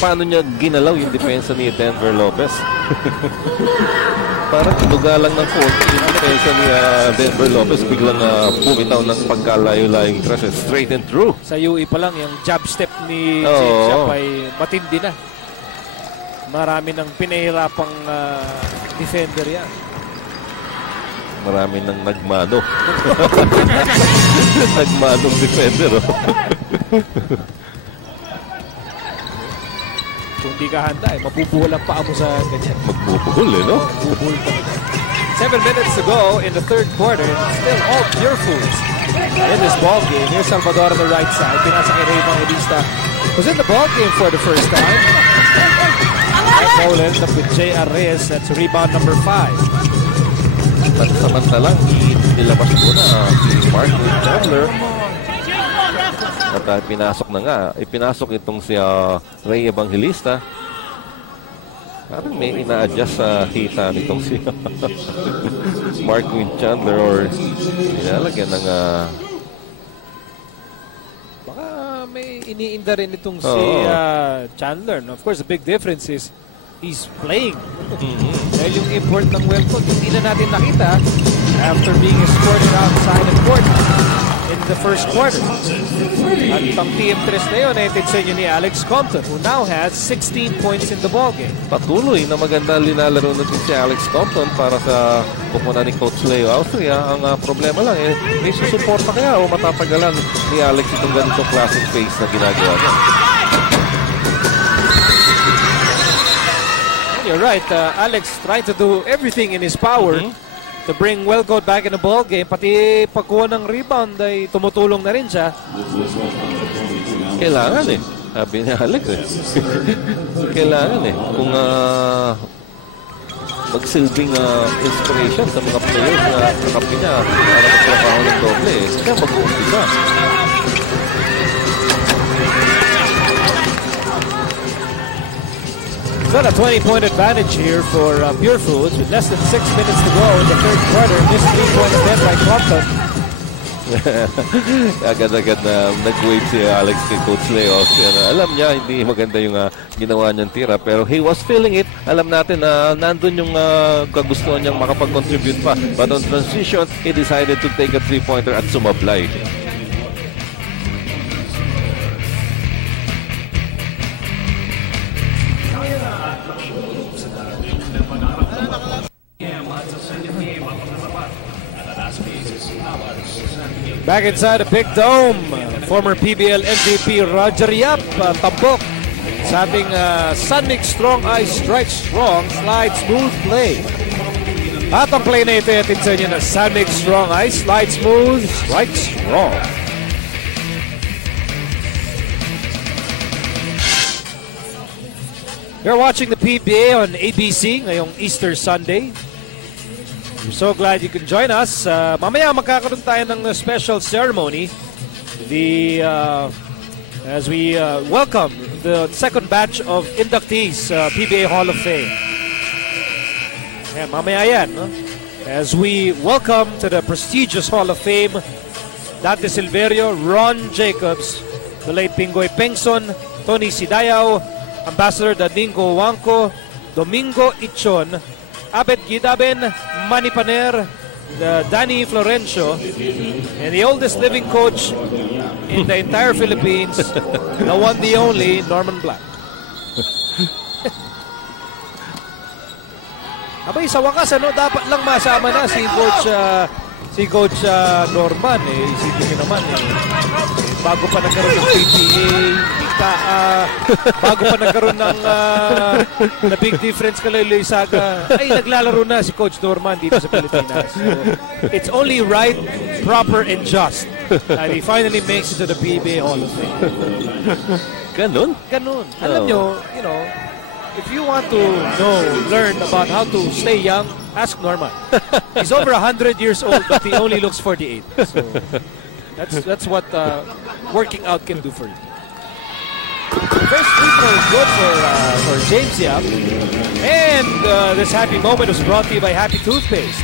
paano niya ginalaw yung depensa ni Denver Lopez. Parang inuga lang ng phone yung depensa ni Denver Lopez. Biglang bumitaw ng pagkalayo-layong trash. Straight and true. Sa UE pa lang, yung jab step ni James Yap ay matindi na. Marami ng pinahirapang defender yan. Marami nang nagmano. Nagmanong defender. Kung di ka handa, mabubuhol ang paa mo sa ganyan. Magbubuhol, no? Magbubuhol talaga. 7 minutes to go in the third quarter. And it's still all pure foods in this ball game. Here's Salvador on the right side. Pinasa kay Ray Evangelista. Was in the ball game for the first time. Poland up with J.R. Reyes. That's rebound number 5. Samantalang nilabas ko na si Marco Chandler at pinasok na nga. Ipinasok itong si Ray Evangelista. Parang may ina-adjust sa hita nitong si Marco Chandler or nilalagyan ng baka may iniinda rin itong si Chandler. Of course, the big difference is he's playing. Dahil yung import ng Wellcott, hindi na natin nakita after being escorted outside the court in the first quarter. At ang team 3 na yun, natin sa inyo ni Alex Compton, who now has 16 points in the ballgame. Patuloy na maganda linalaro natin si Alex Compton para sa pupunan ni Coach Leo Austria. Ang problema lang, may susuporta kaya o matatagalan ni Alex itong ganitong klaseng pace na ginagawa niya. You're right. Alex trying to do everything in his power to bring Wellcott back in the ball game. Pati pagkuha ng rebound ay tumutulong na rin siya. Kailangan sabi ni Alex Kailangan kung magsilbing inspiration sa mga players na kakampi niya para magtrabaho ng doble. Siya mag-uumpisa. Got a 20-point advantage here for Pure Foods with less than 6 minutes to go in the third quarter. This 3-point attempt by Compton. Agad-agad na nag-wave si Alex kay Coach Leo. Alam niya, hindi maganda yung ginawa niyang tira. Pero he was feeling it. Alam natin na nandun yung kagustuhan niyang makapag-contribute pa. But on transition, he decided to take a 3-pointer at sumablay. Back inside the big dome, former PBL MVP Roger Yap, tampok sa ating Sunmix Strong Ice Strike Strong Slide Smooth Play. At ang play na ito atin sa inyo na Sunmix Strong Ice Slide Smooth Strike Strong. You're watching the PBA on ABC ngayong Easter Sunday. We're so glad you can join us. Mamaya magkakaroon tayo ng special ceremony. As we welcome the second batch of inductees, PBA Hall of Fame. Mamaya yan, no? As we welcome to the prestigious Hall of Fame, Dante Silverio, Ron Jacobs, the late Pingoy Pengson, Tony Sidayaw, Ambassador Dadingo Wangko, Domingo Ichon, Abed Gidaben, Manny Paner, Danny Florencio, and the oldest living coach in the entire Philippines, the one, the only, Norman Black. Abay, sa wakas, dapat lang masama na si Coach Norman. Isipin niyo naman, bago pa nagkaroon ng PTA, bago pa nagkaroon ng na big difference Kaloy Saga, ay naglalaro na si Coach Norman dito sa Pilipinas. So, it's only right, proper, and just that he finally makes it to the PBA Hall of Fame. Ganon? Ganon. Alam nyo, if you want to learn about how to stay young, ask Norman. He's over 100 years old, but he only looks 48. So that's what working out can do for you. First free throw is good for James Yap. And this happy moment was brought to you by Happy Toothpaste,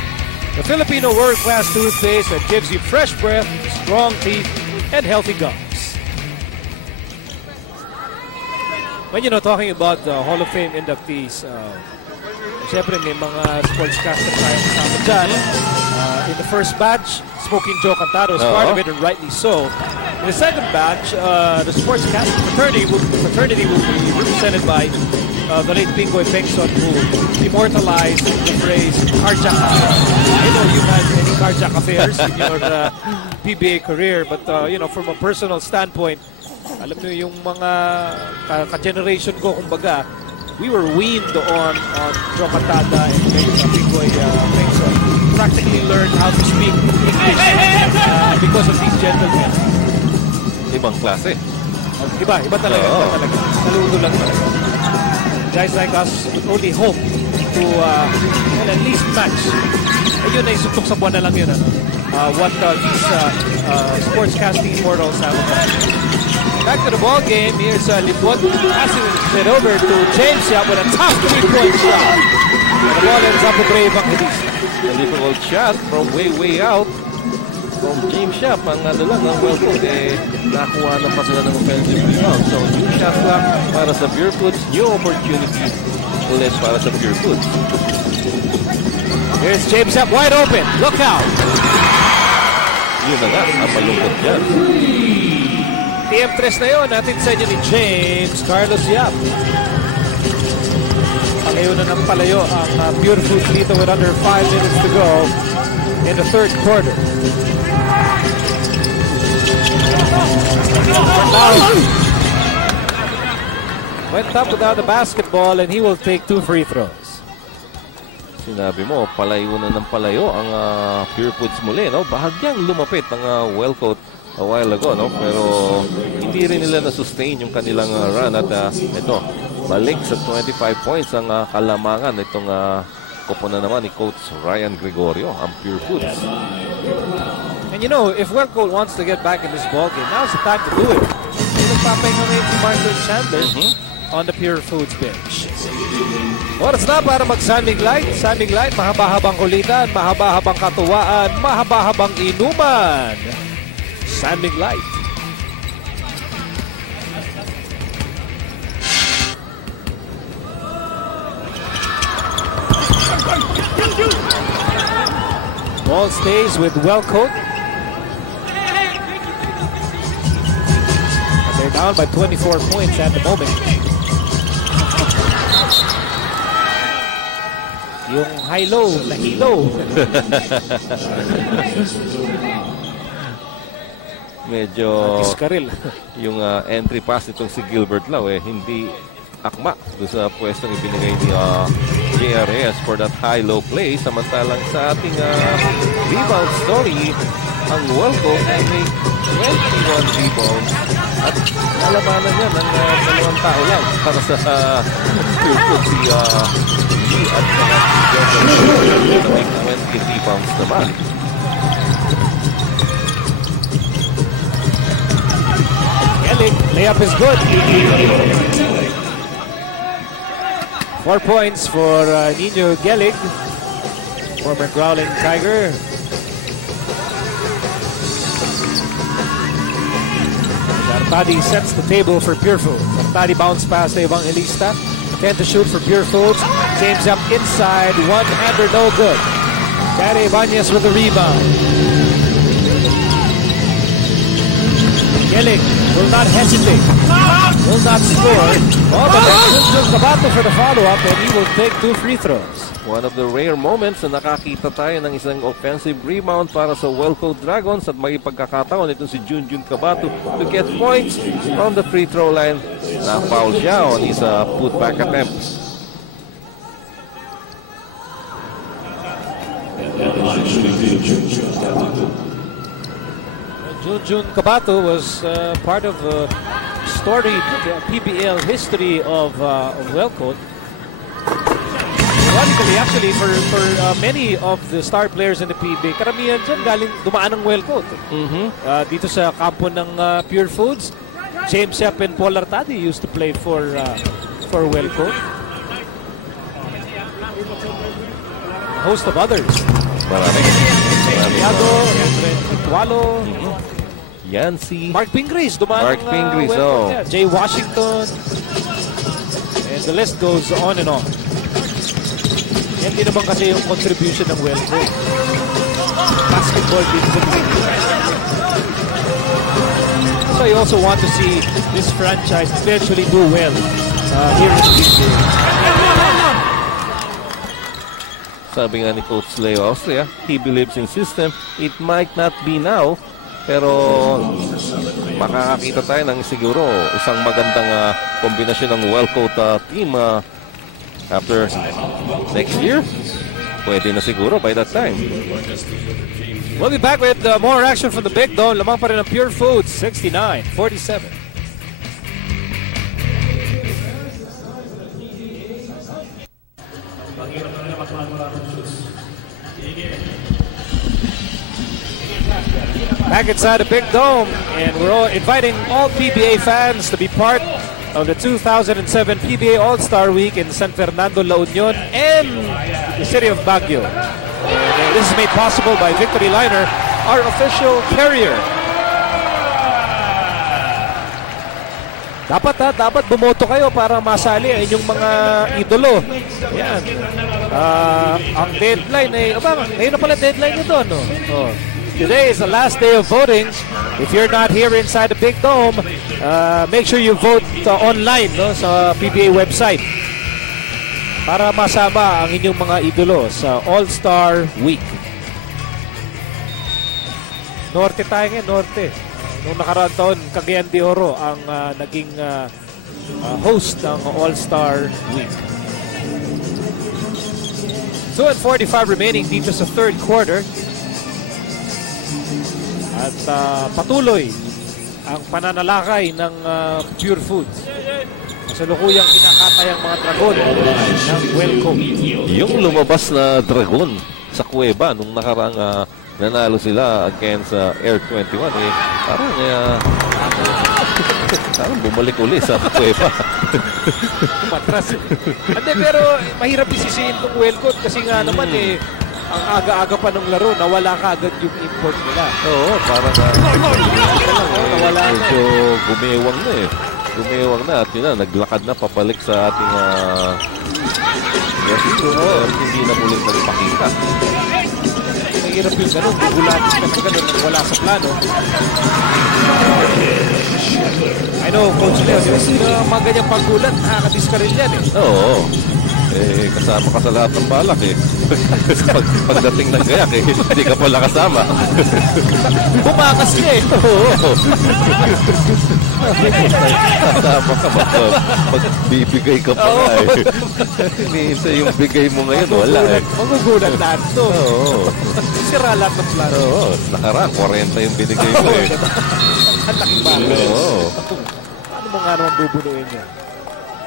the Filipino world-class toothpaste that gives you fresh breath, strong teeth, and healthy gums. But you know, talking about the Hall of Fame inductees, siyempre may mga sportscaster tayo kasama dyan. In the first batch, Smoking Joe Cantaro was part of it, and rightly so. In the second batch, the sportscaster fraternity will be represented by the late Pingoy Pengson, who immortalized the phrase carjack affair. I know you've had many carjack affairs in your PBA career, but you know, from a personal standpoint, alam niyo yung mga ka-generation ko, kumbaga, we were weaned on Joe Cantada and Pingoy Pengson. Practically learned how to speak English because of these gentlemen. Ibang klase. Iba talaga. Saludo lang talaga. Guys like us would only hope to well, at least match. Ayun na isutok sa buwan na lang yun. What these sportscasting immortals have. Back to the ball game. Here's Lipot passing it over to James Yap with a tough 3-point shot. The ball ends up with Ray Evangelista. A difficult shot from way out from James Yap. Ang ano lang, ang Wellcoat, nakuha na pa sila ng offensive rebound. So, new shot clock para sa Purefoods, new opportunity ulit para sa Purefoods. Here's James Yap wide open. Look out! Yun na nga, ang malungkot yan. TM3 na yun. Natin sa inyo ni James Carlos Yap. Palayo na ng palayo ang Purefoods dito with under 5 minutes to go in the third quarter. Went up without the basketball and he will take 2 free throws. Sinabi mo, palayo na ng palayo ang Purefoods muli, no? Bahagyang lumapit ang Wellcoat a while ago, no? Pero hindi rin nila na-sustain yung kanilang run at ito, balik sa 25 points ang kalamangan itong koponan naman ni Coach Ryan Gregorio, ang Purefoods. And you know, if Wellcoat wants to get back in this ballgame, now's the time to do it. Nagpapahinga ngayon si Marco Chandler on the Purefoods bench. Oras na para mag-Sanding Light. Sanding Light, mahaba-habang kulitan, mahaba-habang katuwaan, mahaba-habang inuman. Sanding Light. Ball stays with Wellcoat. They're down by 24 points at the moment. Yung high-low, nahilo. Medyo Iskaril. yung entry pass nitong si Gilbert Lau hindi akma doon sa pwestong ibinigay ni JRS for that high-low play. Samantalang sa ating rebound story, ang Wellcoat ay may 21 rebounds at nalabanan niya ng dalawang tao lang para sa Purefoods si Lee at may 20 rebounds naman. Gelig, layup is good. 4 points for Nino Gelig, former Growling Tiger. Artadi sets the table for Purefoods. Artadi bounce pass to Evangelista. 10 to shoot for Purefoods. James up inside, one-hander, no good. Gary Ibanez with the rebound. Gelig will not hesitate, will not score. Oh, but just about for the follow-up, and he will take 2 free throws. One of the rare moments na nakakita tayo ng isang offensive rebound para sa Wellcoat Dragons at may pagkakataon itong si Junjun Cabato to get points from the free throw line. Na-foul siya on his put-back attempt. Junjun Cabato was part of the storied PBL history of Wellcoat. Ironically, actually, for many of the star players in the PBA, karamihan dyan galing dumaan ng Wellcoat. Dito sa kampo ng Purefoods, James Yap and Paul Artadi used to play for Wellcoat. A host of others. Marami. Santiago, Tualo, Yancy. Mark Pingris, dumaan Mark Pingris, Jay Washington. And the list goes on and on. Hindi naman kasi yung contribution ng Welco. Basketball din sa So I also want to see this franchise eventually do well here in the PBA. Sabi nga ni Coach Leo Austria, he believes in system. It might not be now, pero makakakita tayo ng siguro isang magandang kombinasyon ng Welco team after next year. Pwede na siguro by that time. We'll be back with more action from the Big Dome. Lamang pa rin ang Pure Foods, 69-47. Back inside the Big Dome, and we're all inviting all PBA fans to be part of the 2007 PBA All-Star Week in San Fernando, La Union, and the city of Baguio. And this is made possible by Victory Liner, our official carrier. Dapat bumoto kayo para masali ang inyong mga idolo. Yan. Ang deadline ay, ngayon na pala deadline nyo doon. No? Oh. Today is the last day of voting. If you're not here inside the Big Dome, make sure you vote online, no, sa PBA website para masama ang inyong mga idolo sa All-Star Week. Norte tayo ngayon, Norte. Noong nakaraang taon, Cagayan de Oro ang naging host ng All-Star Week. 2:45 remaining dito sa third quarter. At patuloy ang pananalakay ng Pure Foods. Kasalukuyang kinakatay ang mga dragon ng Welco. Yung lumabas na dragon sa kuweba nung nakarang nanalo sila against Air 21, parang bumalik uli sa kuweba. Matras. Hindi, pero mahirap isisihin itong Welco kasi nga naman ang aga-aga pa ng laro, nawala ka agad yung import nila. Oo, parang nawala na. Medyo gumewang na Gumewang na at yun na, naglakad na papalik sa ating restaurant. Hindi na muling nagpakita. Nahirap yung gano'n, bugulatis ka ng gano'n nang wala sa plano. I know, Coach Leo, mga ganyang paggulat, nakakadiskaril yan Oo. Kasama ka sa lahat ng balak Pagdating ng gayak hindi ka pala kasama. Bumakas ka Oo. Kasama ka ba? Magbibigay ka pala Iniisa yung bigay mo ngayon, wala Magugulat lahat to. Oo. Sira lahat ng plano. Oo. Nakaraan, 40 yung binigay mo Ang laking bago. Oo. Ano mo nga naman bubunuin niya?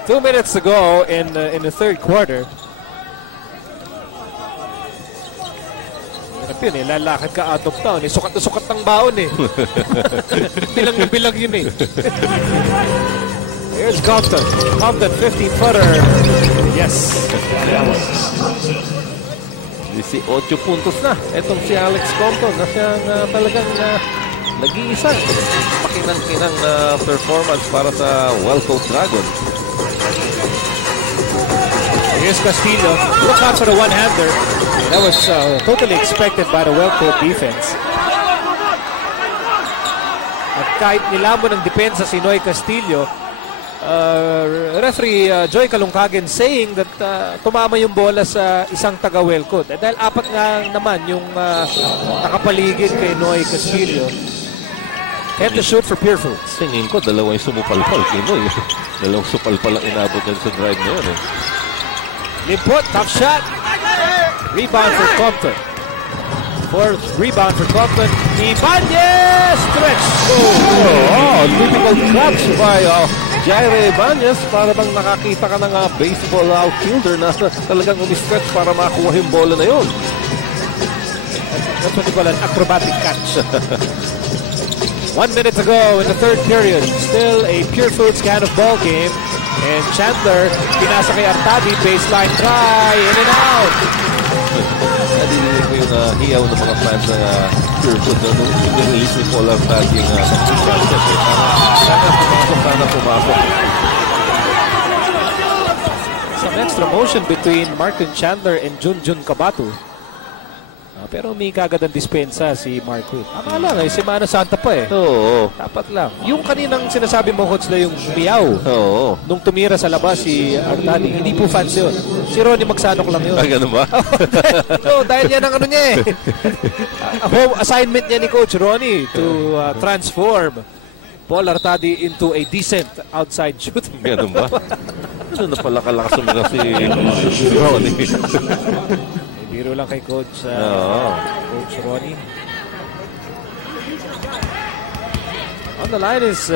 2 minutes to go in the third quarter. Yun lalakad ka out of town. Sukat na sukat ng baon Bilang na bilang yun Here's Compton. Compton, 15-footer. Yes. 18 puntos na. Etong si Alex Compton na siyang talagang nag-iisang makinang-kinang performance para sa Welco Dragon. Here's Castillo. Look out for the one-hander. That was totally expected by the Welco defense. At kahit nilamon ng depensa si Noy Castillo, referee Joy Kalungkagen saying that tumama yung bola sa isang taga-Welco. Dahil apat nga naman yung nakapaligid kay Noy Castillo. Had to shoot for Pure Foods. Tingin ko, dalawa yung sumupalpal. Kinoy. Dalawang supalpal ang inabot yan sa drive na yun Limpot, top shot. Rebound for Compton. Fourth rebound for Compton. Ibanez! Stretch! Typical catch by Jaire Ibanez. Para bang nakakita ka ng baseball outfielder na talagang umistretch para makuha yung bola na yun. That's what you call an acrobatic catch. 1 minute to go in the third period. Still a Pure Foods kind of ball game. And Chandler, pinasa kay Artadi, baseline try, in and out. Nadidinig ko yung hiyaw ng mga fans ng Pure Foods nung i-release ni Paul Artadi yung Chandler. Sana pumasok. extra motion between Martin Chandler and Junjun Kabatu. Pero may kagad ang dispensa si Marco. Akala nga, si Mana Santa pa eh. Oo. Dapat lang. Yung kaninang sinasabi mo, Coach, na yung umiyaw. Oo. Nung tumira sa labas si Artadi, hindi po fans yun. Si Ronnie Magsanok lang yun. Ay, ganun ba? No, dahil yan ang ano niya eh. Home assignment niya ni Coach Ronnie to transform Paul Artadi into a decent outside shooter. Ganun ba? Ano na pala kalakas umiga si Ronnie? Biro lang kay Coach Coach Ronnie. On the line is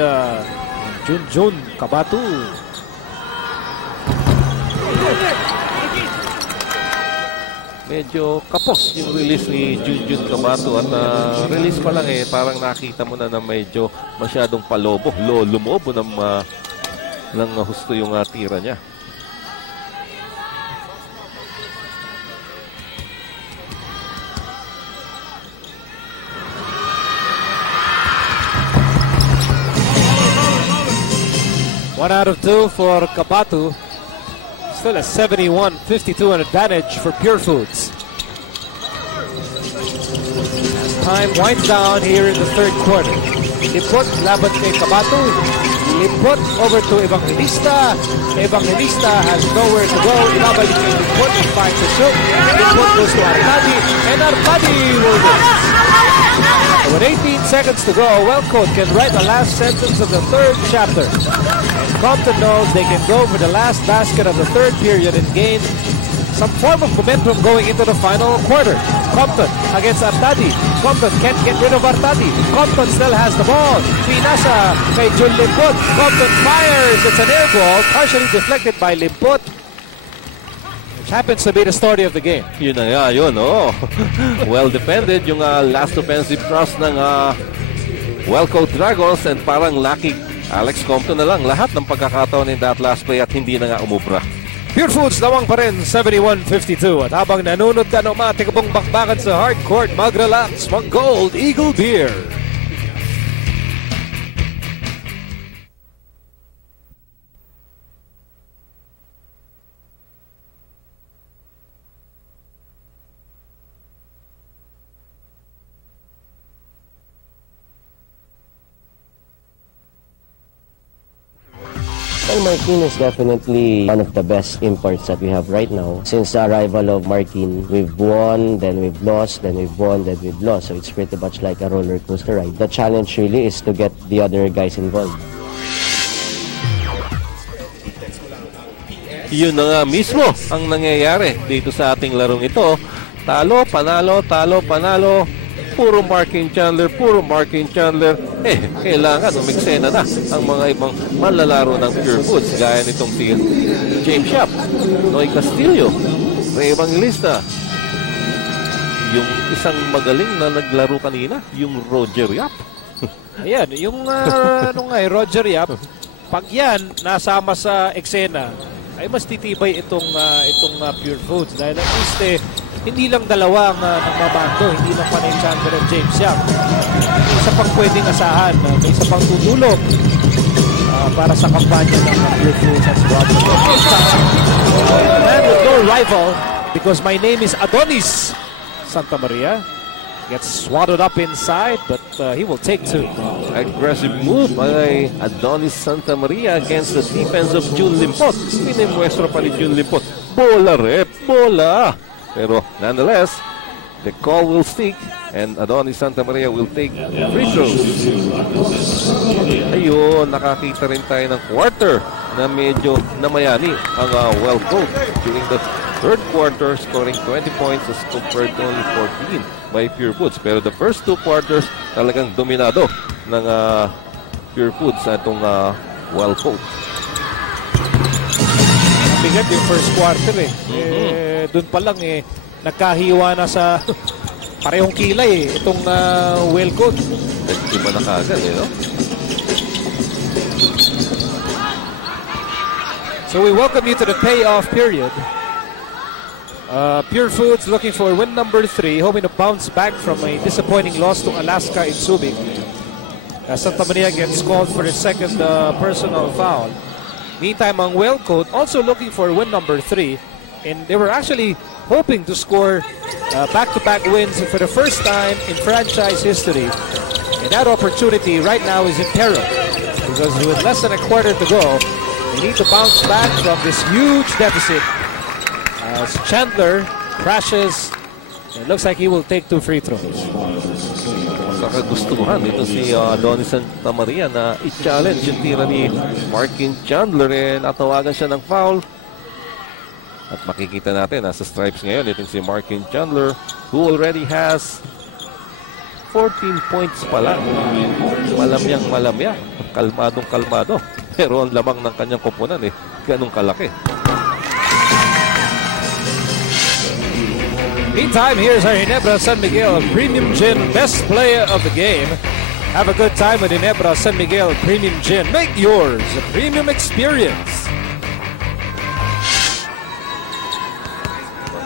Junjun Kabatu. Medyo kapos yung release ni Junjun Kabatu at release pa lang eh, parang nakita mo na medyo masyadong palobo, lumobo ng husto yung tira niya. One out of two for Kabatu. Still a 71-52 advantage for Pure Foods. Time winds down here in the third quarter. Lipot laban kay Kabatu. Lipot over to Evangelista. Evangelista has nowhere to go. Ilaban kay Lipot and finds the shoot. Lipot goes to Artadi. And Artadi will miss. With 18 seconds to go, Wellcoat can write the last sentence of the third chapter. And Compton knows they can go for the last basket of the third period and gain some form of momentum going into the final quarter. Compton against Artadi. Compton can't get rid of Artadi. Compton still has the ball. Pinasa kay Jun Limpot. Compton fires. It's an air ball, partially deflected by Limpot. Which happens to be the story of the game. Yun na nga, yun, well defended yung last offensive thrust ng Wellcoat Dragons and parang lucky Alex Compton na lang lahat ng pagkakataon in that last play at hindi na nga umubra. Pure Foods lawang pa rin, 71-52. At habang nanunod ka ng mga tikabong bakbakan sa hard court, mag-relax, mag-Gold Eagle Beer. Well, Martin is definitely one of the best imports that we have right now. Since the arrival of Martin, we've won, then we've lost, then we've won, then we've lost. So it's pretty much like a roller coaster ride. The challenge really is to get the other guys involved. Yun na nga mismo ang nangyayari dito sa ating larong ito. Talo, panalo, talo, panalo. Puro Markin Chandler, puro Markin Chandler. Kailangan umiksena na ang mga ibang manlalaro ng Pure Foods gaya nitong si James Yap, Noy Castillo, Ray Evangelista. Yung isang magaling na naglaro kanina, yung Roger Yap. Ayan, yung Roger Yap, pag yan nasama sa eksena, ay mas titibay itong Pure Foods dahil at least hindi lang dalawa ang nagmamando, hindi lang panay Chandler at James Yap. May isa pang pwedeng asahan, may isa pang tutulong para sa kampanya ng Pure Foods at Roger. Man with no rival because my name is Adonis Santa Maria. Gets swatted up inside, but he will take two. Aggressive move by Adonis Santa Maria against the defense of Jun Limpot. Pinimuestro pa ni Jun Limpot. Bola, rep, bola. Pero nonetheless, the call will stick and Adonis Santa Maria will take free throws. Ayun, nakakita rin tayo ng quarter na medyo namayani ang Wellcoat during the third quarter, scoring 20 points as compared to only 14 by Pure Foods. Pero the first two quarters, talagang dominado ng Pure Foods sa itong Wellcoat. Bigat yung first quarter doon pa lang nagkahiwa na sa parehong kilay itong Wellcoat. Nag-iba na kagad no? So we welcome you to the payoff period. Pure Foods looking for win number 3, hoping to bounce back from a disappointing loss to Alaska in Subic. Santa Maria gets called for the second personal foul. Meantime, ang Wellcoat also looking for win number 3. And they were actually hoping to score back-to-back wins for the first time in franchise history. And that opportunity right now is in peril. Because with less than a quarter to go, they need to bounce back from this huge deficit. As Chandler crashes, it looks like he will take 2 free throws. Sa kagustuhan dito si Adonis Santa Maria na i-challenge yung tira ni Markin Chandler. Natawagan siya ng foul. At makikita natin, nasa stripes ngayon, itong si Markin Chandler, who already has 14 points pa lang. Malamyang-malamya. Kalmadong-kalmado. Pero ang lamang ng kanyang koponan, ganun kalaki. Meantime, here's our Ginebra San Miguel Premium Gin Best Player of the Game. Have a good time with Ginebra San Miguel Premium Gin. Make yours a premium experience.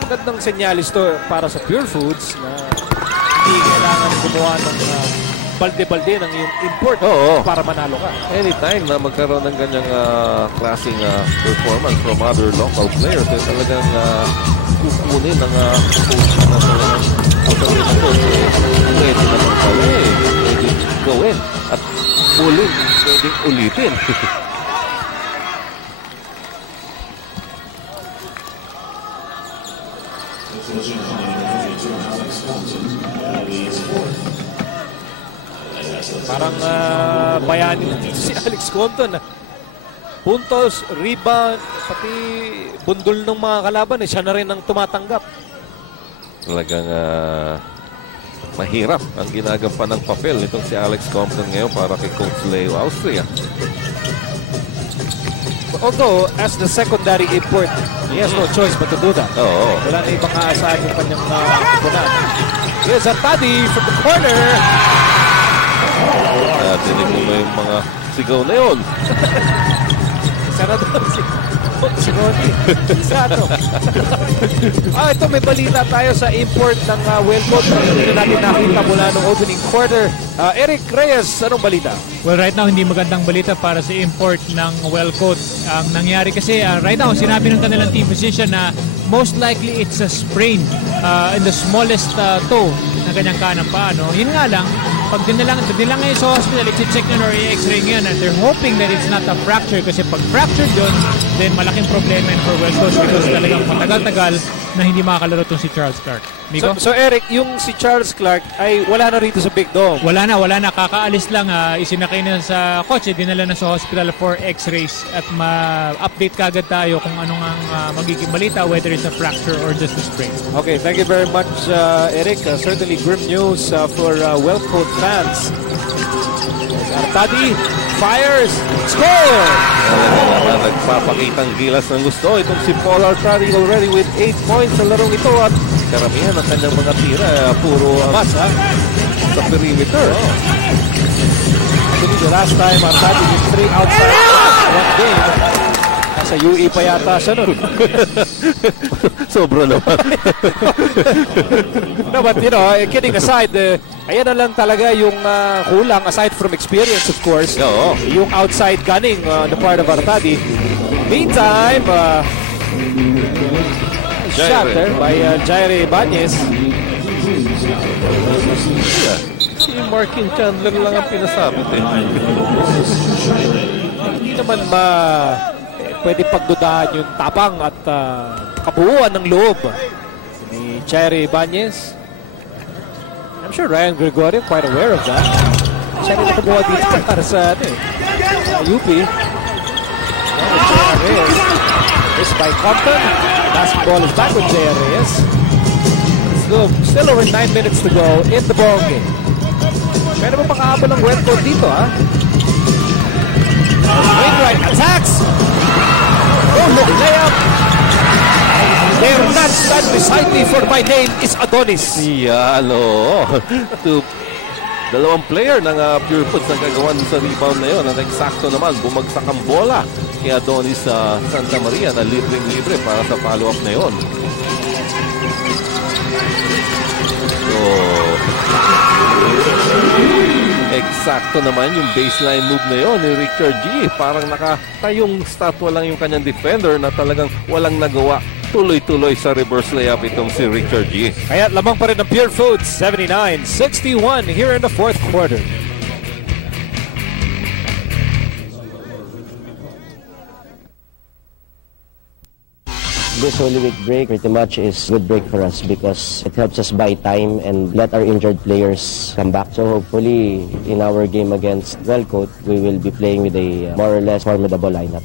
Magandang senyalis to para sa Pure Foods na hindi kailangan gumawa ng balde-balde ng yung import para manalo ka. Anytime na magkaroon ng ganyang klaseng performance from other local players, talagang kukunin ng coach na talagang pwede naman pala pwede gawin at pulling, pwedeng ulitin. Parang bayani dito si Alex Compton. Puntos, rebound, pati bundol ng mga kalaban, siya na rin ang tumatanggap. Talagang mahirap ang ginagampanan ng papel nitong si Alex Compton ngayon para kay Coach Leo Austria. Although, as the secondary import, he has no choice but to do that. Wala na ibang aasahan yung kanyang kupunan. Here's Artadi from the corner. Dinig mo yung mga sigaw na yun. Sana daw si Ronnie. Sano? Ito may balita tayo sa import ng Wellcoat. Hindi na natin nakita mula nung opening quarter. Eric Reyes, anong balita? Well, right now, hindi magandang balita para sa import ng Wellcoat. Ang nangyari kasi, right now, sinabi ng kanilang team physician na most likely it's a sprain in the smallest toe ng kanyang kanang paa. Yun nga lang, pag dinilang ngayon sa hospital, i-check nyo or i-x-ray nyo and they're hoping that it's not a fracture kasi pag fractured yun, then malaking problema for Wellcoat because talagang matagal-tagal na hindi makakalaro itong si Charles Clark. Miko? So Eric, yung si Charles Clark ay wala na rito sa Big Dome? Wala na. Kakaalis lang. Isinakay na sa kotse, dinala na sa hospital for x-rays at ma-update kagad tayo kung anong ang magiging balita, whether it's a fracture or just a sprain. Okay, thank you very much, Eric. Certainly grim news for Wellcoat fans. Artadi fires, score! Nagpapakitang gilas ng gusto. Itong si Paul Artadi already with 8 points sa larong ito at karamihan ng kanyang mga tira puro sa perimeter. Actually, the last time Artadi with 3 outside one game. Sa UE pa yata siya nun. Sobra naman. No, but kidding aside, ayan na lang talaga yung kulang aside from experience, of course. Yung outside gunning on the part of Artadi. Meantime, shot by Jaire Ibanez. Si Markin Chandler lang ang pinasabit Hindi naman pwede pagdudahan yung tapang at kabuuan ng loob ni Jaire Ibanez. I'm sure Ryan Gregorio quite aware of that. Siya rin nakabuha dito para sa UP. This by Compton. Basketball is back with J.R. Reyes. Still over 9 minutes to go in the ball game. Meron ba makahabol ng Wellcoat dito, ha? Wainwright attacks! Oh, look, layup! They're not stand beside me for my name is Adonis. Dalawang player ng Pure Foods ang gagawa sa rebound na yun. At eksakto naman, bumagsak ang bola kay Adonis Santa Maria na libreng-libre para sa follow-up na yun. So, Eksakto naman yung baseline move na yun ni Richard G. Parang nakatayong statwa lang yung kanyang defender na talagang walang nagawa. Tuloy-tuloy sa reverse layup itong si Richard G. Kaya lamang pa rin ng Pure Foods, 79-61 here in the fourth quarter. This Holy Week break pretty much is good break for us because it helps us buy time and let our injured players come back. So hopefully in our game against Wellcoat, we will be playing with a more or less formidable lineup.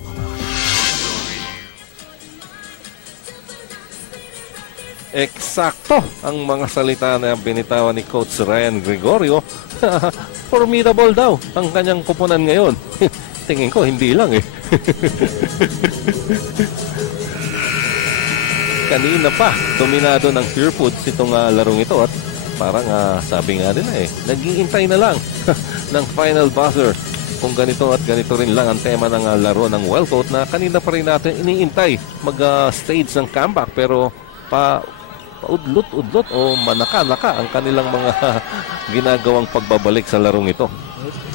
Eksakto ang mga salita na binitawan ni Coach Ryan Gregorio. Formidable daw ang kanyang kupunan ngayon. Tingin ko hindi lang eh. Kanina pa, dominado ng Pure Foods itong larong ito at parang sabi nga nila nag-iintay na lang ng final buzzer. Kung ganito at ganito rin lang ang tema ng laro ng Wellcoat na kanina pa rin natin iniintay mag-stage ng comeback pero paudlot-udlot o manaka-naka ang kanilang mga ginagawang pagbabalik sa larong ito.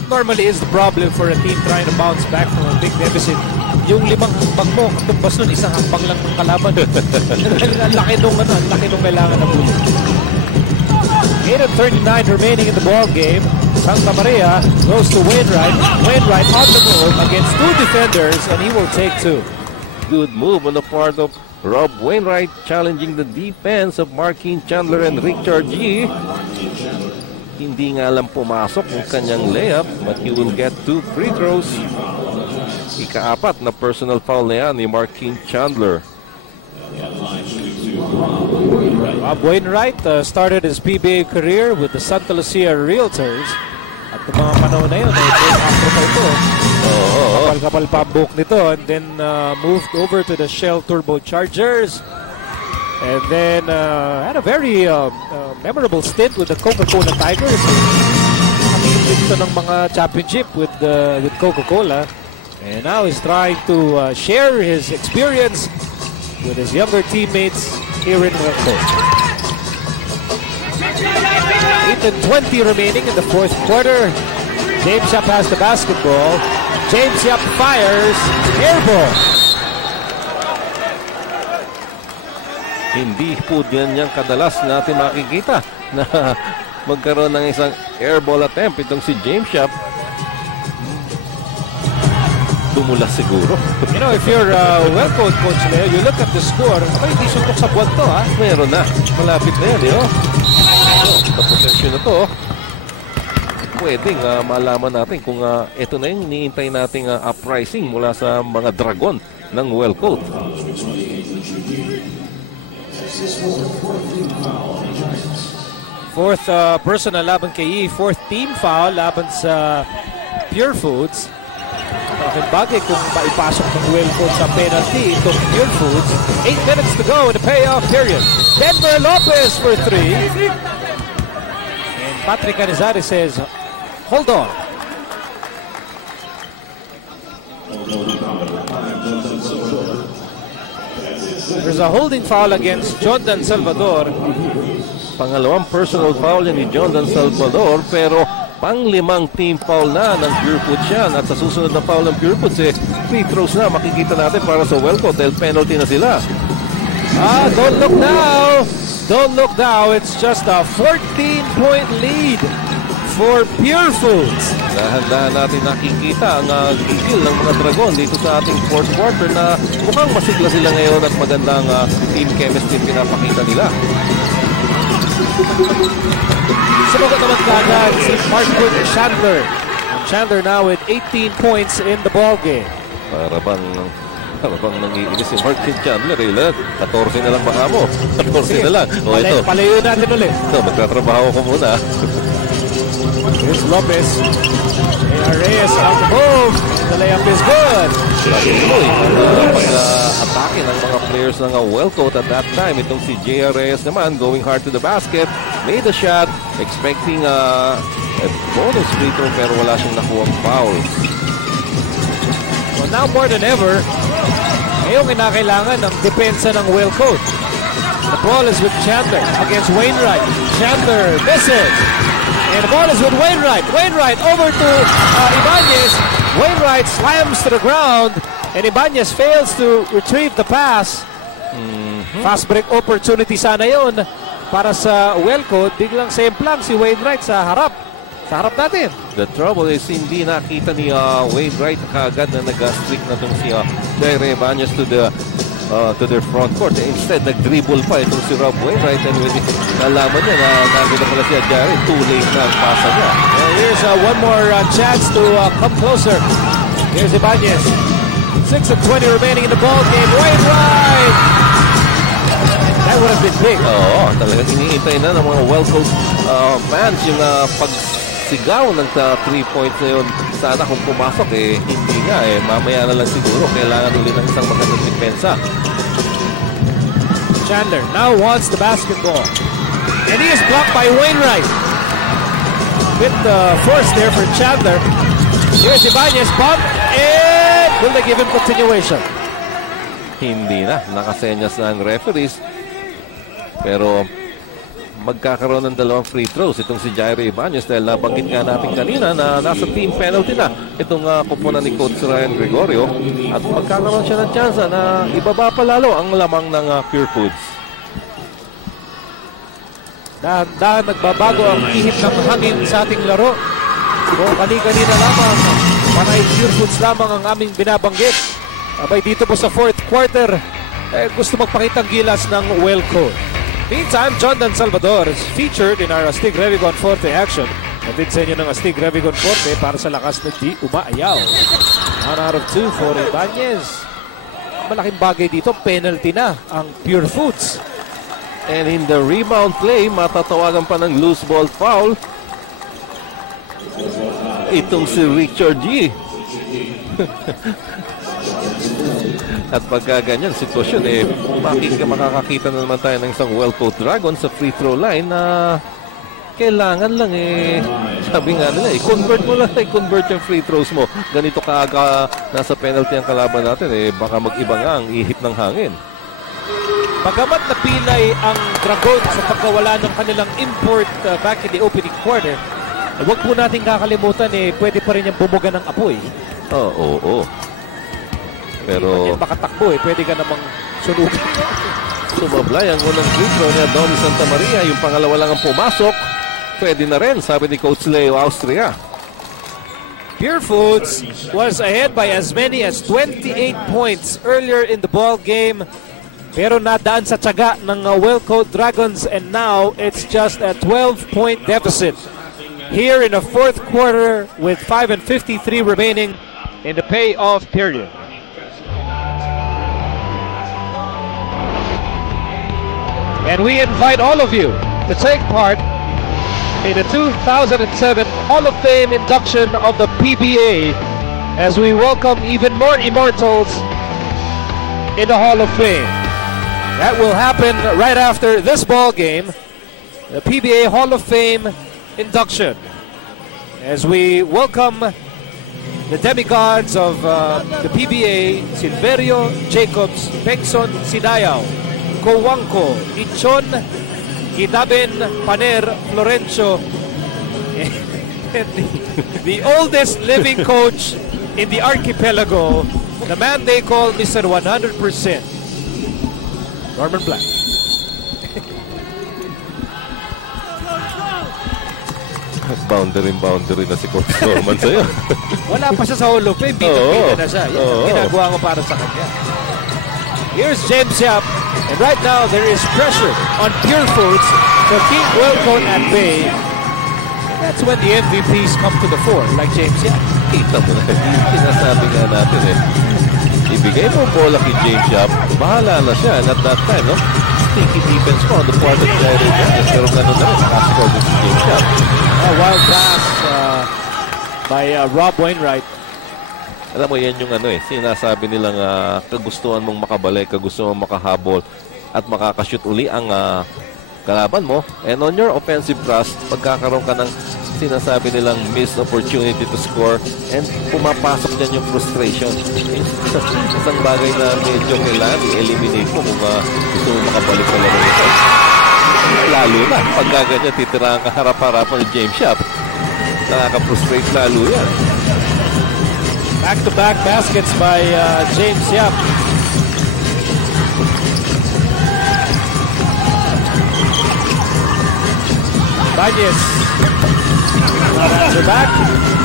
Normally is the problem for a team trying to bounce back from a big deficit. Yung 5 hakbang mo, katumbas nun, isang hakbang lang ng kalaban. Ang laki nung kailangan ng bulo. 8:39 remaining in the ball game. Santa Maria goes to Wainwright. Wainwright on the move against 2 defenders and he will take 2. Good move on the part of Rob Wainwright challenging the defense of Markin Chandler and Richard G. Hindi nga lang pumasok ang kanyang layup but he will get 2 free throws. Ika-4 na personal foul na yan ni Markin Chandler. Rob Wainwright started his PBA career with the Santa Lucia Realtors. At ng mga panahon na yun, after pa ito. Kapal-kapal pa ang buhok nito. And then moved over to the Shell Turbochargers. And then had a very memorable stint with the Coca-Cola Tigers. Kaming dito ng mga championship with Coca-Cola. And now he's trying to share his experience with his younger teammates here in Wellcoat. 8:20 remaining in the fourth quarter. James Yap has the basketball. James Yap fires. Air ball. Hindi po yan kadalas natin makikita na magkaroon ng isang airball attempt itong si James Yap. Dumulas siguro. You know, if you're Wellcoat coach Leo, you look at the score, hindi suntok sa buwan to ha. Meron na. Malapit na yan. Sa potensyon na to. Pwedeng malaman natin kung ito na yung iniintay nating uprising mula sa mga dragon ng Wellcoat. Fourth personal laban kay E. Fourth team foul laban sa Pure Foods. Malaking bagay kung maipasok ng Wellcoat sa penalty itong Pure Foods. 8 minutes to go in the payoff period. Denver Lopez for 3. And Patrick Canizares says, hold on. There's a holding foul against Jordan Salvador. Pangalawang personal foul ni Jordan Salvador pero pang-5 team foul na ng Pure Foods yan. At sa susunod na foul ng Pure Foods free throws na makikita natin para sa Wellcoat dahil penalty na sila. Don't look now. Don't look now. It's just a 14-point lead for Pure Foods. Dahan-dahan natin nakikita ang gigil ng mga Dragon dito sa ating fourth quarter na mukhang masigla sila ngayon at magandang team chemistry pinapakita nila. Sumagot naman kagad si Markin Chandler. Chandler now with 18 points in the ball game. Para bang nangiinis si Markin Chandler. 14 na lang baka mo. 14 na lang. Ito. Palayo natin ulit. Magtatrabaho ko muna. Here's Lopez. Reyes on the move. The layup is good. Pag-atake ng mga players ng Wellcoat at that time. Itong si J.R. Reyes naman going hard to the basket. Made a shot. Expecting a bonus free throw pero wala siyang nakuhang foul. Well, now more than ever, ngayong kinakailangan ng depensa ng Wellcoat. The ball is with Chandler against Wainwright. Chandler misses. And the ball is with Wainwright. Wainwright over to Ibanez. Wainwright slams to the ground. And Ibanez fails to retrieve the pass. Fast break opportunity sana yun para sa Wellcoat. Biglang semplang si Wainwright sa harap. Sa harap natin. The trouble is hindi nakita ni Wainwright kagad na nag-streak na itong si Jair Ibanez to their front court. Instead, nag-dribble pa itong si Rob Wainwright, and when nalaman niya na nandun na pala siya Jair, too late na ang pasa niya. And here's one more chance to come closer. Here's Ibanez. 6:20 remaining in the ball game. Wainwright! That would have been big. Oo, talagang iniintay na ng mga Wellcoat fans yung pagsigaw ng 3 points na yun. Sana kung pumasok, hindi nga. Mamaya na lang siguro. Kailangan ulit ng isang magandang depensa. Chandler now wants the basketball. And he is blocked by Wainwright. Bit force there for Chandler. Here's Ibanez, bump, and will they give him continuation? Hindi na. Nakasenyas na ang referees. Pero magkakaroon ng dalawang free throws itong si Jair Ibanez dahil nabanggit nga natin kanina na nasa team penalty na itong kupunan ni Coach Ryan Gregorio at magkakaroon siya ng chance na ibaba pa lalo ang lamang ng Pure Foods. Dahan-dahan nagbabago ang ihip ng hangin sa ating laro. Kung kani-kanina lamang, panay Pure Foods lamang ang aming binabanggit. Abay dito po sa fourth quarter, gusto magpakitang gilas ng Wellcoat. Meantime, John Dan Salvador is featured in our Astig Revigon Forte action. Natid sa inyo ng Astig Revigon Forte para sa lakas na di umaayaw. 1 out of 2 for Ibanez. Malaking bagay dito, penalty na ang Pure Foods. And in the rebound play, matatawagan pa ng loose ball foul itong si Richard G. At pagka ganyan sitwasyon, makakakita na naman tayo ng isang Wellcoat Dragon sa free throw line na kailangan lang sabi nga nila, i-convert yung free throws mo. Ganito kaaga nasa penalty ang kalaban natin, baka mag-iba nga ang ihip ng hangin. Bagamat napilay ang Dragon sa pagkawala ng kanilang import back in the opening quarter, huwag po natin kakalimutan, pwede pa rin yung bumuga ng apoy. Oo. Pero makatakbo, pwede ka namang sunugan. Sumablay ang unang free throw niya, Donnie Santa Maria. Yung pangalawa lang ang pumasok. Pwede na rin, sabi ni Coach Leo Austria. Pure Foods was ahead by as many as 28 points earlier in the ball game. Pero nadaan sa tiyaga ng Wellcoat Dragons, and now it's just a 12-point deficit. Here in the fourth quarter with 5:53 remaining in the payoff period. And we invite all of you to take part in the 2007 Hall of Fame induction of the PBA as we welcome even more immortals in the Hall of Fame. That will happen right after this ball game, the PBA Hall of Fame induction, as we welcome the demigods of the PBA, Silverio Jacobs, Pengson Sidayaw, Kowangko, Ichon, Gidaben, Paner, Florencio, and the oldest living coach in the archipelago, the man they call Mr. 100%, Norman Black. Boundary na si Coach Norman sa'yo. Wala pa siya sa Hall of Fame, bida na siya. Ginagawa ko para sa kanya. Here's James Yap, and right now there is pressure on Pure Foods to keep Wellcoat at bay. And that's when the MVPs come to the fore, like James Yap. Kita mo na, sinasabi nga natin ibigay mo bola kay James Yap, bahala na siya. And at that time, sticky defense po on the part of Jair Ibanez, pero ganun na rin, nakascore din si James Yap. A wild pass by Rob Wainwright. Alam mo, yan yung sinasabi nilang kagustuhan mong makabalik, kagustuhan mong makahabol at makakashoot uli ang kalaban mo. And on your offensive thrust, pagkakaroon ka ng sinasabi nilang missed opportunity to score and pumapasok dyan yung frustration. Isang bagay na medyo kailangan i-eliminate mo kung gusto mo makabalik sa laro nito. Lalo na, pag ganyan, titirahan ka harap-harapan ni James Yap. Nakaka-frustrate lalo yan. Back-to-back baskets by James Yap. Bañez. Not answer back.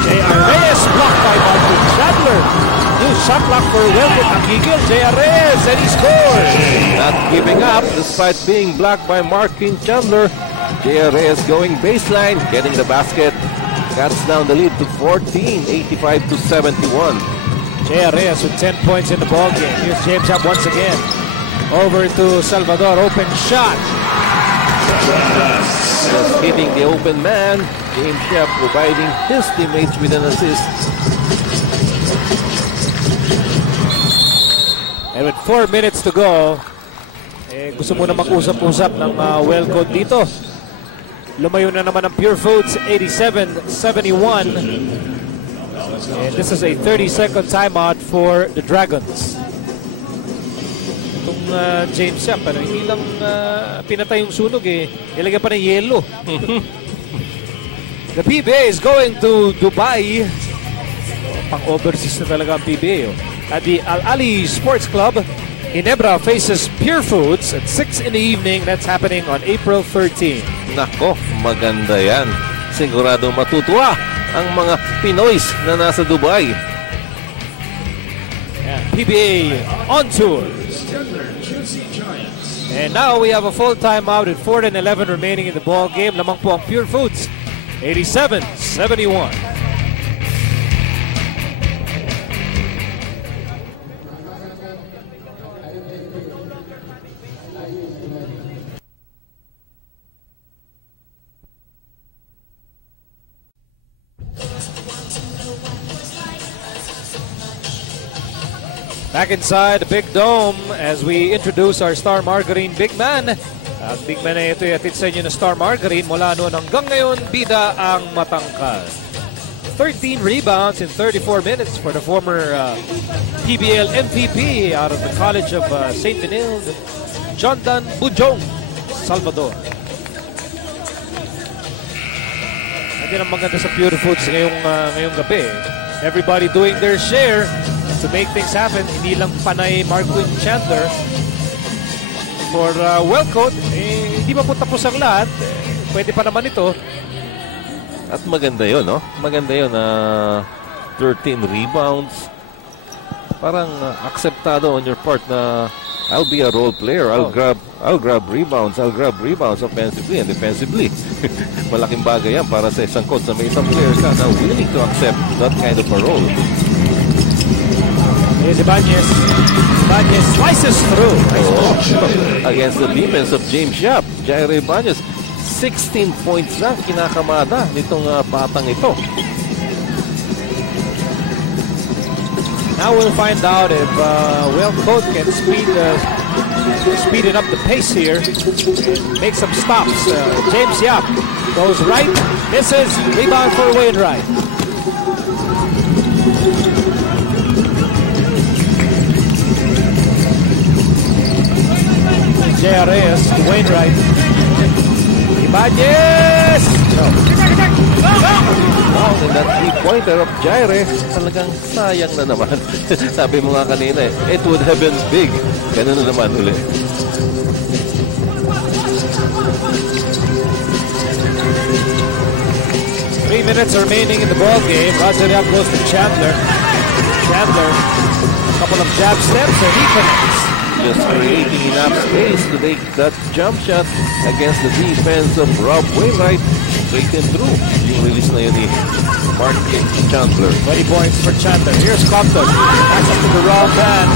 J.R. Reyes blocked by Martin Chandler. New shot clock for Welcome. Nagigil J.R. Reyes and he scores. Not giving up despite being blocked by Martin Chandler. J.R. Reyes going baseline, getting the basket. Cuts down the lead to 14, 85 to 71. J.R. Reyes with 10 points in the ball game. Here's James Yap once again. Over to Salvador. Open shot. Just hitting the open man. James Yap providing his teammates with an assist. And with 4 minutes to go, gusto mo na mag-usap-usap ng well code dito. Lumayo na naman ang Pure Foods, 87-71. And this is a 30-second timeout for the Dragons. Itong James Yap, pero hindi lang pinatay yung sunog ilagay pa ng yelo. The PBA is going to Dubai. Pang-overseas na talaga ang PBA. At the Al Ali Sports Club, Ginebra faces Pure Foods at 6 in the evening. That's happening on April 13. Nako, maganda yan. Sigurado matutuwa ang mga Pinoys na nasa Dubai. Yeah, PBA on tour. And now we have a full timeout at 4:11 remaining in the ball game. Lamang po ang Pure Foods, 87-71. Back inside the Big Dome as we introduce our Star Margarine Big Man. Ang Big Man na ito ay atid sa inyo na Star Margarine mula noon hanggang ngayon, bida ang matangkad. 13 rebounds in 34 minutes for the former PBL MVP out of the College of St. Benilde, Jondan Bujong, Salvador. Hindi lang maganda sa Pure Foods ngayong gabi. Everybody doing their share to make things happen. Hindi lang panay Marquin Chandler. For Wellcoat, hindi pa po tapos ang lahat. Pwede pa naman ito. At maganda yun, no? Maganda yun. 13 rebounds. Parang akseptado on your part na I'll be a role player. I'll grab rebounds. I'll grab rebounds offensively and defensively. Malaking bagay yan para sa isang coach na may isang player ka na willing to accept that kind of a role. Here's Bañez. Bañez slices through. Against the defense of James Yap, Jaire Bañez, 16 points lang kinakamada nitong batang ito. Now we'll find out if Wellcoat can speed it up the pace here, make some stops. James Yap goes right, misses, rebound for Wainwright. J.R. Reyes to Wainwright. Ibanez! No. Wow, and that three-pointer of Jaire, talagang sayang na naman. Sabi mo nga kanina it would have been big. Ganun na naman ulit. Three minutes remaining in the ball game. Roger Yap goes to Chandler. Chandler, a couple of jab steps and he connects. Just creating enough space to take that jump shot against the defense of Rob Wainwright. Straight and through. Yung release na yun ni Martin Chandler. 20 points for Chandler. Here's Compton. Pass up to the wrong man.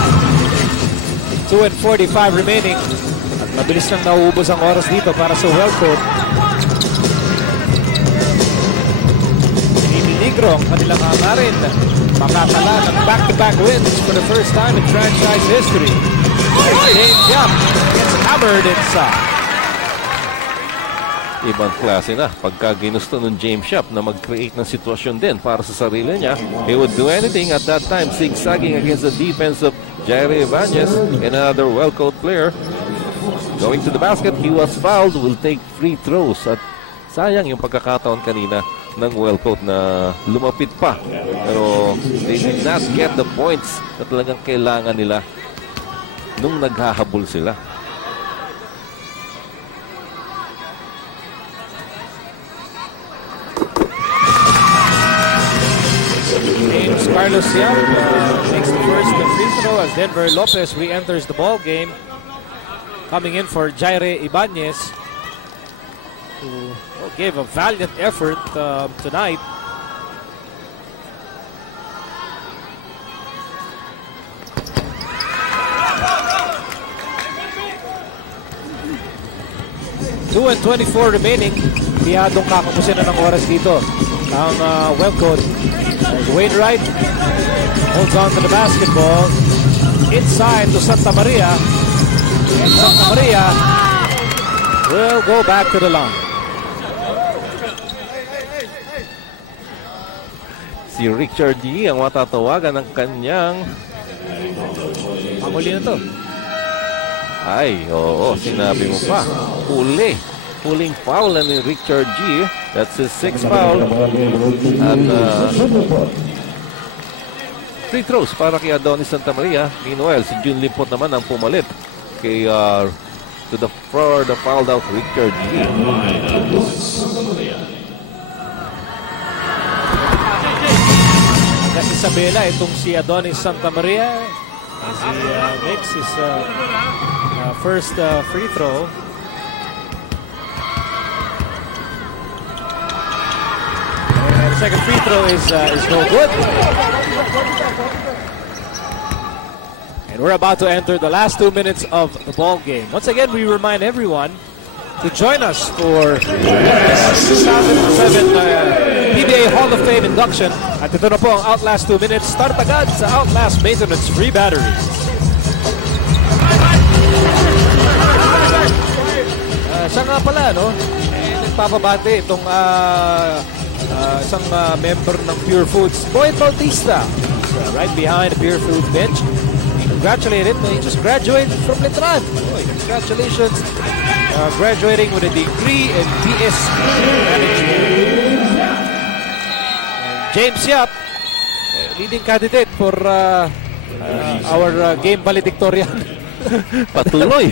2:45 remaining. At mabilis nang nauubos ang oras dito para sa Wellcoat. Negro ang kanilang hangarin. Makakala ng back-to-back wins for the first time in franchise history. James Yap gets hammered inside. Ibang klase na pagka ginusto ng James Yap na mag-create ng sitwasyon din para sa sarili niya. He would do anything at that time, zigzagging against the defense of Jaire Ibanez and another Wellcoat player. Going to the basket, he was fouled, will take free throws. At sayang yung pagkakataon kanina ng Wellcoat na lumapit pa. Pero they did not get the points na talagang kailangan nila nung naghahabol sila. James Carlos Yap makes the first free throw as Denver Lopez re-enters the ball game. Coming in for Jaire Ibanez, who gave a valiant effort tonight. Two and 24 remaining. Piyadong kakapusin na ng oras dito ang Wellcoat. Wainwright holds on to the basketball. Inside to Santa Maria. And Santa Maria will go back to the line. Si Richard G ang matatawagan ng kanyang Panguli na to. ay, oo, sinabi mo pa. Pulling foul na ni Richard G. That's his 6th foul. At free throws para kay Adonis Santa Maria. Meanwhile, si Jun Limpot naman ang pumalit kay to the floor, the fouled out Richard G. Isabela, itong si Adonis Santa Maria as he makes his first free throw. And the second free throw is no good. And we're about to enter the last 2 minutes of the ball game. Once again, we remind everyone to join us for 2007 PBA Hall of Fame induction. At ito na po ang Outlast 2 minutes. Start agad sa Outlast Maintenance Free Batteries. Siya nga pala, no? Nagpapabati itong isang member ng Pure Foods, Boyd Bautista. Right behind the Pure Foods bench. Congratulated. He just graduated from Letran. Congratulations. Graduating with a degree in BS Management. James Yap, leading candidate for our game valedictorian. Patuloy.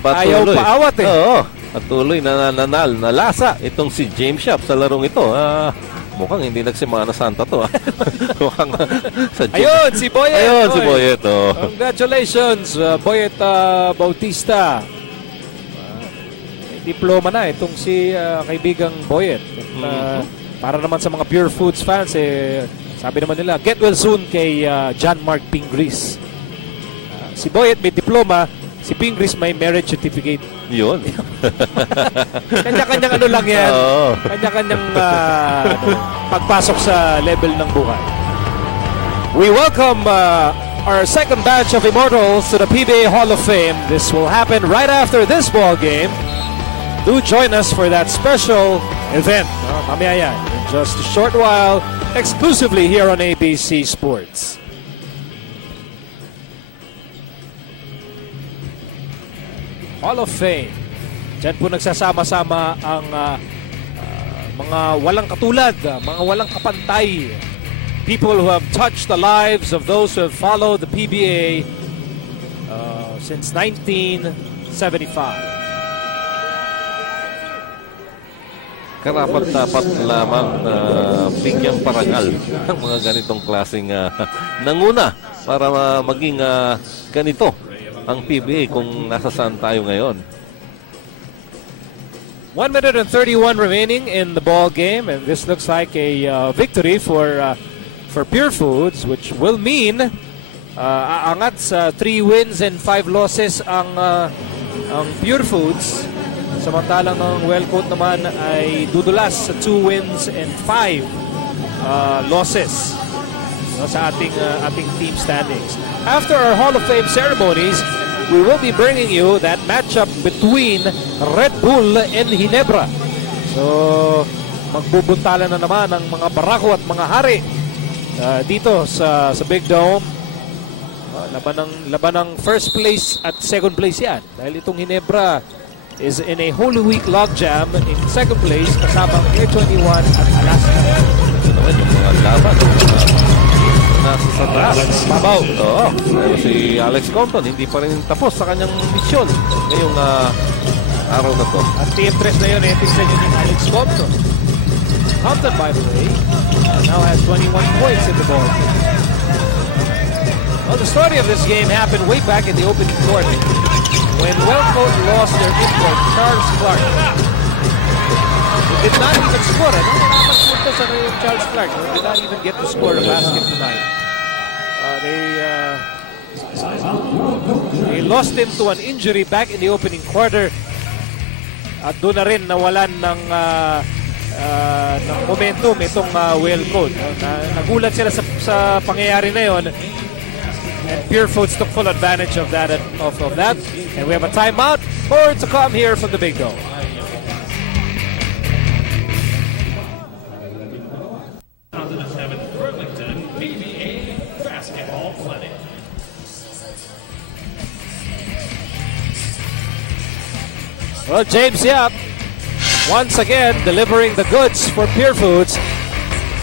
Ayaw paawat eh. Oo. Patuloy na nalasa itong si James Yap sa larong ito. Mukhang hindi nagsimana Santa to. Mukhang sa Ayun, si Boyet. Ayun, si Boyet. Oh. Congratulations, Boyet Bautista. Diploma na itong si kaibigang Boyet. Para naman sa mga Pure Foods fans, sabi naman nila, get well soon kay John Mark Pingris. Si Boyet may diploma, si Pingris may marriage certificate. Yun. Kanya-kanyang ano lang yan. Oh. Kanya-kanyang pagpasok sa level ng buhay. We welcome our second batch of Immortals to the PBA Hall of Fame. This will happen right after this ball game. Do join us for that special event. Mamaya yan. In just a short while, exclusively here on ABC Sports. Hall of Fame. Diyan po nagsasama-sama ang mga walang katulad, mga walang kapantay. People who have touched the lives of those who have followed the PBA since 1975. Karapat-dapat lamang bigyang parangal ng mga ganitong klaseng nanguna para maging ganito ang PBA kung nasa saan tayo ngayon. 1 minute and 31 remaining in the ball game, and this looks like a victory for Pure Foods, which will mean aangat sa 3 wins and 5 losses ang Pure Foods. Samantalang ang Wellcoat naman ay dudulas sa 2 wins and 5 losses sa ating team standings. After our Hall of Fame ceremonies, we will be bringing you that matchup between Red Bull and Ginebra. So, magbubuntala na naman ang mga barako at mga hari dito sa Big Dome. Laban ng first place at second place yan. Dahil itong Ginebra is in a Holy Week logjam in second place kasama Air 21 at Alaska. Ito naman yung mga laban. Nasa sa taas. Babaw. Oo. Pero si Alex Compton hindi pa rin tapos sa kanyang misyon ngayong araw na to. At Team 3 na yun, tingnan nyo ni Alex Compton. Compton, by the way, now has 21 points in the ball. Well, the story of this game happened way back in the opening quarter when Wellcoat lost their import, Charles Clark. He did not even score. Charles Clark did not even get to score a basket tonight. They lost him to an injury back in the opening quarter. At doon na rin nawalan ng momentum itong Wellcoat. Nagulat sila sa pangyayari na yon. And Pure Foods took full advantage of that. And we have a timeout. More to come here from the Big Dome. Well, James Yap, once again, delivering the goods for Pure Foods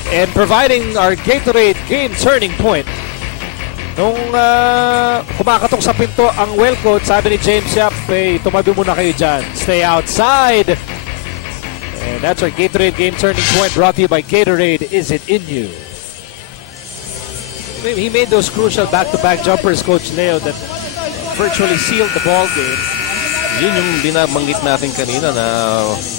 and providing our Gatorade game turning point. Nung kumakatok sa pinto ang Wellcoat, sabi ni James Yap, hey, tumabi muna kayo dyan. Stay outside. And that's our Gatorade game turning point brought to you by Gatorade. Is it in you? He made those crucial back-to-back jumpers, Coach Leo, that virtually sealed the ball game. Yun yung binabanggit natin kanina na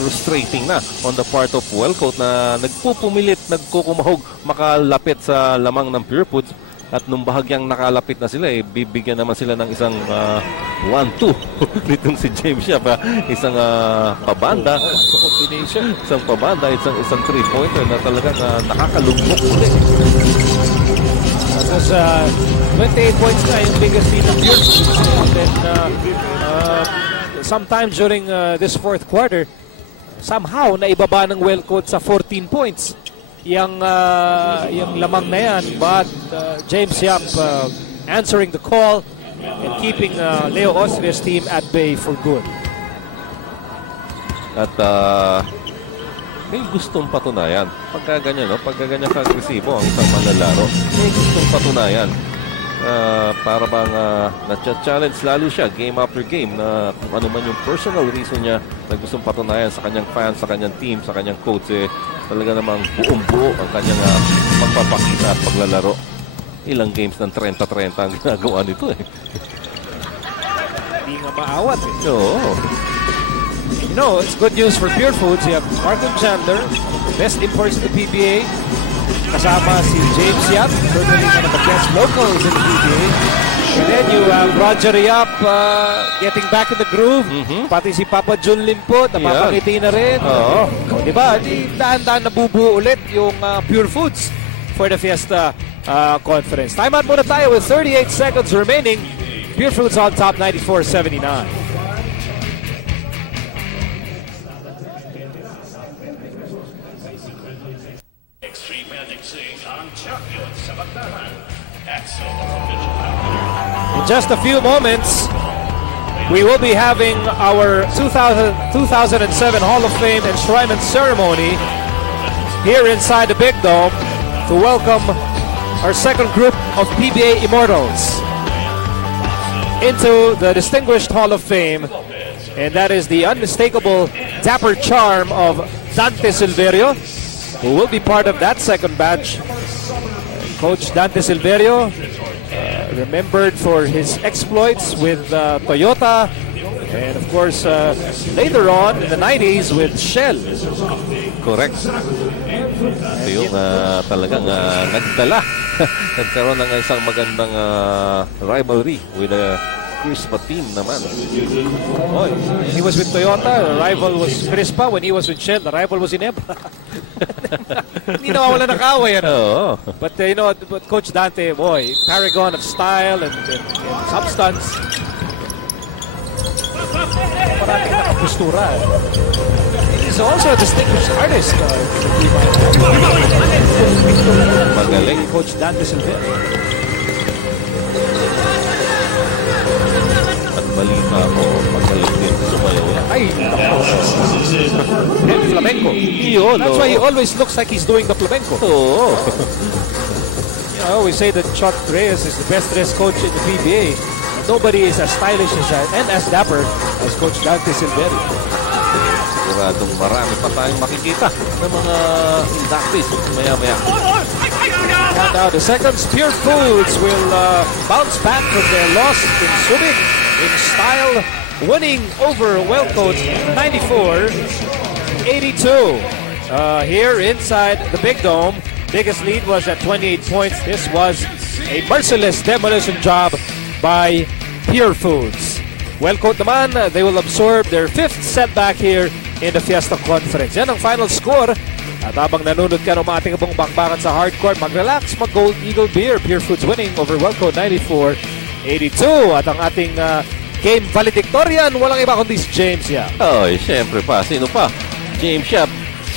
frustrating na on the part of Wellcoat na nagpupumilit, nagkukumahog, makalapit sa lamang ng Pure Foods. At nung bahagyang nakalapit na sila, bibigyan naman sila ng isang 1-2 nitong si James Yap. Isang pabanda, isang pabanda, isang 3-pointer na talagang nakakalugmok ulit. Tapos 28 points na yung biggest lead of Pure Foods. And then sometime during this fourth quarter, somehow naibaba ng Wellcoat sa 14 points. Yung lamang na yan, but James Yap answering the call and keeping Leo Austria's team at bay for good. At may gustong patunayan. Pagka ganyan ka-agresibo ang isang manlalaro, may gustong patunayan. Para bang na-challenge lalo siya game after game na kung ano man yung personal reason niya na gustong patunayan sa kanyang fans, sa kanyang team, sa kanyang coach, talaga namang buong-buo ang kanyang pagpapakita at paglalaro. Ilang games ng 30-30 ang ginagawa nito Hindi nga maawat Oo. You know, it's good news for Pure Foods. You have Martin Chandler, best imports in the PBA. Kasama si James Yap, certainly one of the best locals in the PBA. And then you have Roger Yap getting back in the groove. Pati si Papa Junlin po, napapangiti na rin. Oo. Diba? Daan-daan nabubuo ulit yung Pure Foods for the Fiesta Conference. Timeout muna tayo with 38 seconds remaining. Pure Foods on top, 94-79. In just a few moments, we will be having our 2007 Hall of Fame enshrinement ceremony here inside the Big Dome to welcome our second group of PBA Immortals into the distinguished Hall of Fame. And that is the unmistakable dapper charm of Dante Silverio, who will be part of that second batch. Coach Dante Silverio, remembered for his exploits with Toyota, and of course later on in the 90s with Shell. Correct. Ito yung talagang nagdala. Nagkaroon ng isang magandang rivalry with Crispa team naman. Oh, he was with Toyota, the rival was Crispa. When he was with Shell, the rival was Ginebra. Hindi na wala nakaway. But you know, but Coach Dante, boy, paragon of style and substance. Parating nakapustura. He's also a distinguished artist. Magaling. Coach Dante Silverio. balita ko, magaling din sumayaw yan. Ay, nako. And flamenco. Yun, That's why he always looks like he's doing the flamenco. Oo. I always say that Chuck Reyes is the best dressed coach in the PBA. Nobody is as stylish and as dapper as Coach Dante Silveri. Siguradong marami pa tayong makikita ng mga inductees maya-maya. And now the seconds, Pure Foods will bounce back from their loss in Subic in style, winning over Wellcoat 94-82. Here inside the Big Dome, biggest lead was at 28 points. This was a merciless demolition job by Pure Foods. Wellcoat naman, they will absorb their 5th setback here in the Fiesta Conference. Yan ang final score. At habang nanunod ka ng mga ating abong bakbakan sa hardcore, mag-relax, mag-Gold Eagle Beer. Pure Foods winning over Wellcoat 94-82. At ang ating game valedictorian, walang iba kundi si James Yap. Ay, syempre pa. Sino pa? James Yap.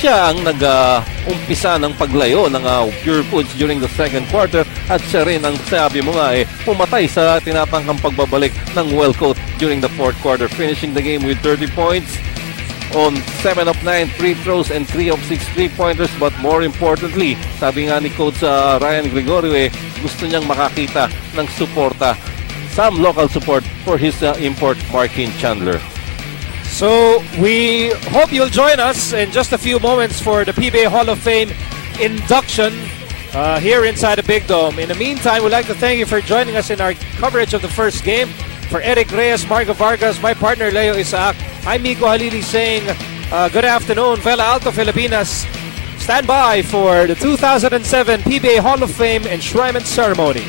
Siya ang nag-umpisa ng paglayo ng Pure Foods during the second quarter at siya rin ang sabi mo nga pumatay sa tinatangkang pagbabalik ng Wellcoat during the fourth quarter, finishing the game with 30 points on 7 of 9 free throws and 3 of 6 3-pointers. But more importantly, sabi nga ni Coach Ryan Gregorio, gusto niyang makakita ng suporta, some local support for his import Markin Chandler. So we hope you'll join us in just a few moments for the PBA Hall of Fame induction here inside the Big Dome. In the meantime, we'd like to thank you for joining us in our coverage of the first game. For Eric Reyes, Margo Vargas, my partner Leo Isaac, I'm Miko Halili saying good afternoon, Vela Alto Filipinas. Stand by for the 2007 PBA Hall of Fame enshrinement ceremony.